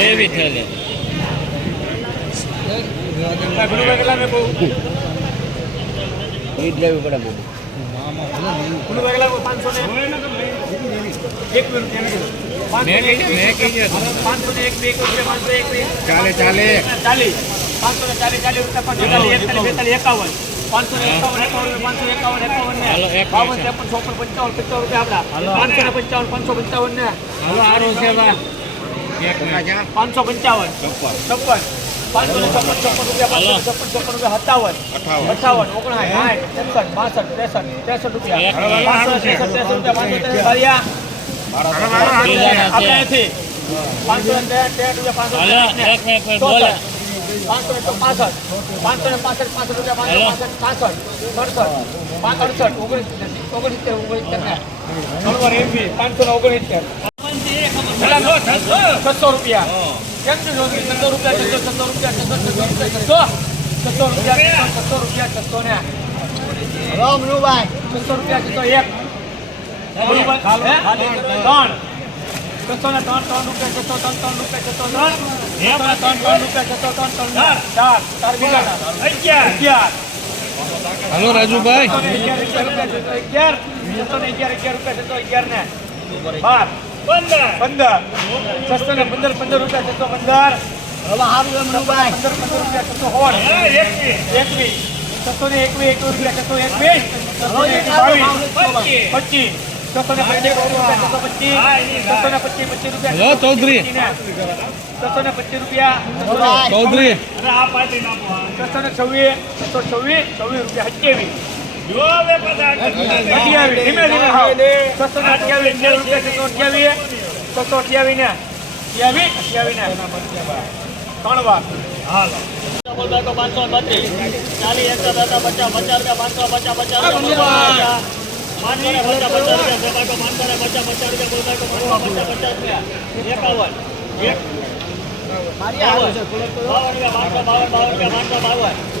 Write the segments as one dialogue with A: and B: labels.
A: તેવી થેલી
B: ઈ લેવી પડે મને
A: મેં કીધું મેં કીધું
C: પાંચસો એક બે એક રૂપિયા પાંચસો એક બે
A: ચાલે ચાલે.
C: ચાલીસ પાંચસો ને ચાલીસ ચાલીસ એકતાલીસ બેતાલીસ એકાવન પાંચસો ને એકાવન એકાવન પાંચસો એકાવન એકાવન ને બાવન ત્રેપન ચોપન પંચાવન પંચાવન રૂપિયા આપડા. પાંચસો ને પંચાવન પાંચસો પંચાવન ને.
A: હાલો આરો મિનિટ
C: પાંચસો પંચાવન. છપ્પન. પાંચસો ને છપ્પન છપ્પન રૂપિયા પાંચસો છપ્પન રૂપિયા સત્તાવન. અઠાવન. ઓગણસાઠ સાઠ સત્તર બાસઠ ત્રેસઠ ત્રેસઠ રૂપિયા. પાંચસો ત્રેસઠ ત્રેસઠ રૂપિયા પાંચસો ત્રેસઠ વાળિયા આપણે અહીંથી. પાંચસો ને ત્રેસઠ રૂપિયા પાંચસો પાંચસો ને પાસઠ પાંચસો ને પાસઠ પાંચસો રૂપિયા પાંચસો પાસઠ પાસઠ અડસઠ પાંચ અડસઠ ઓગણીસ નંબર એમપી પાંચસો ને ઓગણીસિત્તેર. છસો રૂપિયા. કેમ છે જોગી છસો રૂપિયા છસો છસો રૂપિયા છસો છસો રૂપિયા છસો છસો રૂપિયા છસો રૂપિયા છસો ને
B: રામ રૂભાઈ
C: છસો રૂપિયા છસો એક? ત્રણ. છસો ને ત્રણ ત્રણ રૂપિયા છસો ત્રણ ત્રણ રૂપિયા છસો ત્રણ. ત્રણ ત્રણ રૂપિયા છસો ત્રણ ત્રણ ચાર. ચાર. બીજા. અગિયાર. અગિયાર.
A: હલો રાજુભાઈ.
C: અગિયાર અગિયાર રૂપિયા છસો અગિયાર છસો ને અગિયાર અગિયાર રૂપિયા છસો અગિયાર ને. બાર. પંદર. છસો ને પંદર પંદર રૂપિયા છસો પંદર. પંદર પંદર રૂપિયા છસો હોળ. એકવીસ. છસો ને એકવીસ એકવીસ રૂપિયા છસો એકવીસ. છસો ને એકવીસ બાવીસ. પચીસ. છસો ને પચીસ રૂપિયા છસો પચીસ. છસો ને પચીસ પચીસ રૂપિયા
A: ચૌધરી.
C: છસો ને પચીસ રૂપિયા
A: ચૌધરી.
C: છસો ને છવ્વીસ છસો છવ્વીસ છવ્વીસ રૂપિયા સત્યાવીસ. છસો પાંચસો પચાસ પચાસ રૂપિયા પાંચસો પચાસ રૂપિયા પાંચસો પચાસ પચાસ રૂપિયા પાંચસો ને પચાસ પચાસ રૂપિયા પાંચસો પચાસ બાવન બાવન બાવન બાવન બાવન ત્રેપન ચોપન પંચાવન છપ્પન સત્તાવન સત્તાવન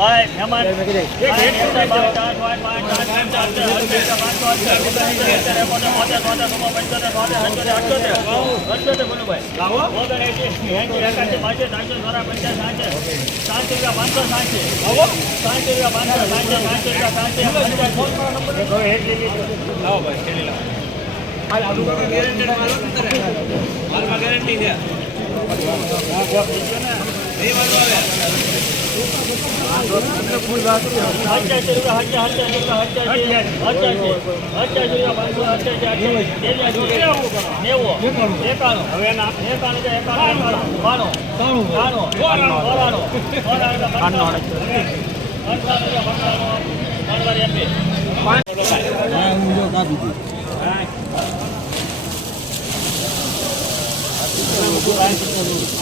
C: અઠાવન છે સાઠ સત્તર ઓગણસિત્તેર ઓગણસિત્તેર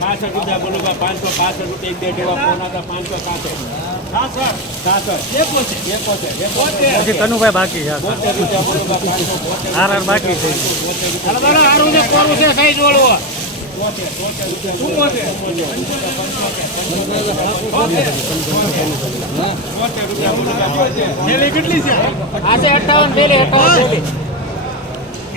C: પાસઠ રૂપિયા બોલો પાંચસો પાસઠ રૂપિયા એક બે ટેવા પોના હતા પાંચસો એકોતેર. એકોતેર એકોતેર.
A: પછી કનુભાઈ બાકી છે.
C: બોતેર રૂપિયા બોલો બા પાંચસો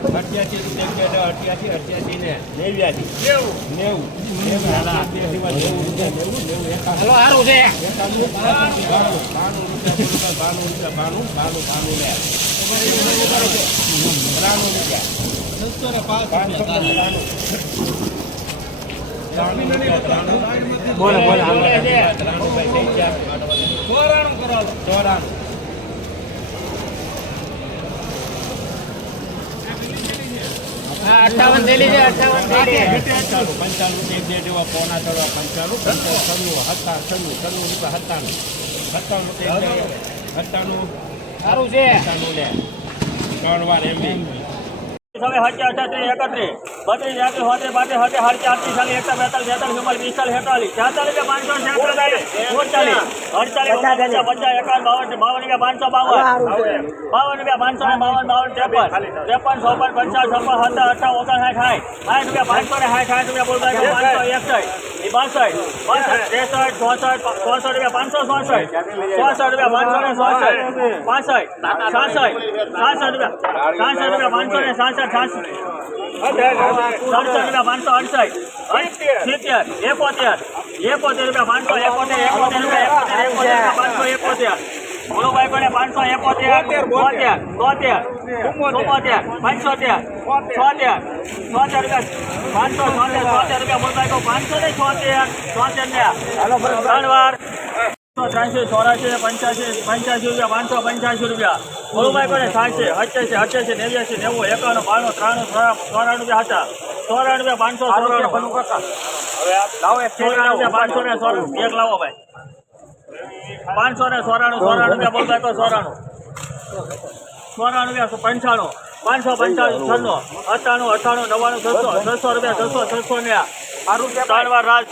C: બોતેર રૂપિયા બોતેર રૂપિયા બોલો બા કેટલી છે
A: આજે અઠાવન પેલી અઠાવન પેલી અઠાવન થેલી છે
C: અઠ્યોતેર રૂપિયા ભાઈ
A: હલકું કાપી નાખજે ભાઈ અહીંયા અંદર બીજ હોય. હજી આખું છે હલો સારું છે બોલો બોલો હા અઠાવન છે અઠાવન થેલી.
C: પંચાણું એક બે જેવા પોણા ચડવા પંચાણું પંચાણું છન્નું હતા છન્નું છન્નું રૂપિયા સત્તાણું. સત્તાણું સત્તાણું.
A: સારું છે.
C: સત્તાણું લે. ત્રણ વાર એમ
D: એકત્રીસ બત્રીસ ત્યાંત્રીસ હોત્રીસ બાત્રીસ હોત્રીસ હડત્રીસ આડત્રીસ ચાલીસ એકતા બેતાલીસ તેતાલીસ ચુમ્માલીસ પિસ્તાલીસ છેતાલીસ છેતાલીસ કે પાંચસો છેતાલીસ ઓગણચાલીસ અડચાલીસ ઓગણપચાસ પચાસ એકાવન બાવન બાવન રૂપિયા પાંચસો બાવન. બાવન રૂપિયા પાંચસો ને બાવન બાવન ત્રેપન. ત્રેપન ચોપન પચાસ છપ્પન સત્તર અઠાવન ઓગણસાઠ સાઠ. સાઠ રૂપિયા પાંચસો ને સાઠ સાઠ રૂપિયા બોલતા પાંચસો એકસઠ. એ બાસઠ ત્રેસઠ, ચોસઠ ચોસઠ રૂપિયા, પાંચસો ચોસઠ ચોસઠ રૂપિયા, પાંચસો ને ચોસઠ, પાસઠ સાસઠ રૂપિયા સાસઠ રૂપિયા, પાંચસો ને સાસઠ સાસઠ સડસઠ રૂપિયા, પાંચસો અડસઠ, સિત્તેર, એકોતેર એકોતેર રૂપિયા, પાંચસો એકોતેર એકોતેર રૂપિયા, એકોતેર એકોતેર પાંચસો એકોતેર. બોલો ભાઈ પાંચસો એકોતેર બોતેર તોતેર ચુમ્મોતેર. પંચોતેર છોતેર છોતેર રૂપિયા પાંચસો છોતેર છોતેર રૂપિયા બોલ ભાઈ પાંચસો ને છોતેર છોતેર ને. ત્રણ વાર ત્રણસો ચોરાસી પંચ્યાસી પંચ્યાસી રૂપિયા પાંચસો પંચ્યાસી રૂપિયા. ગુરુભાઈ કોને સાતસી અઠ્યાસી અઠ્યાસી નેવ્યાસી નેવું એકાણું બાણું ત્રાણું ચોરાણું રૂપિયા હતા. ચોરાણું રૂપિયા પાંચસો ચોરાણું રૂપિયા પાંચસો ને ચોરાણું એક લાવો ભાઈ. પાંચસો ને સોરાણું સોરાણું રૂપિયા બોલતા તો સોરાણું સોરાણું રૂપિયા પંચાણું. પાંચસો પંચાણું છન્નો અઠ્ઠાણું અઠાણું નવ્વાણું છસો. છસો રૂપિયા છસો છસો ને ત્રણ વાર રાજ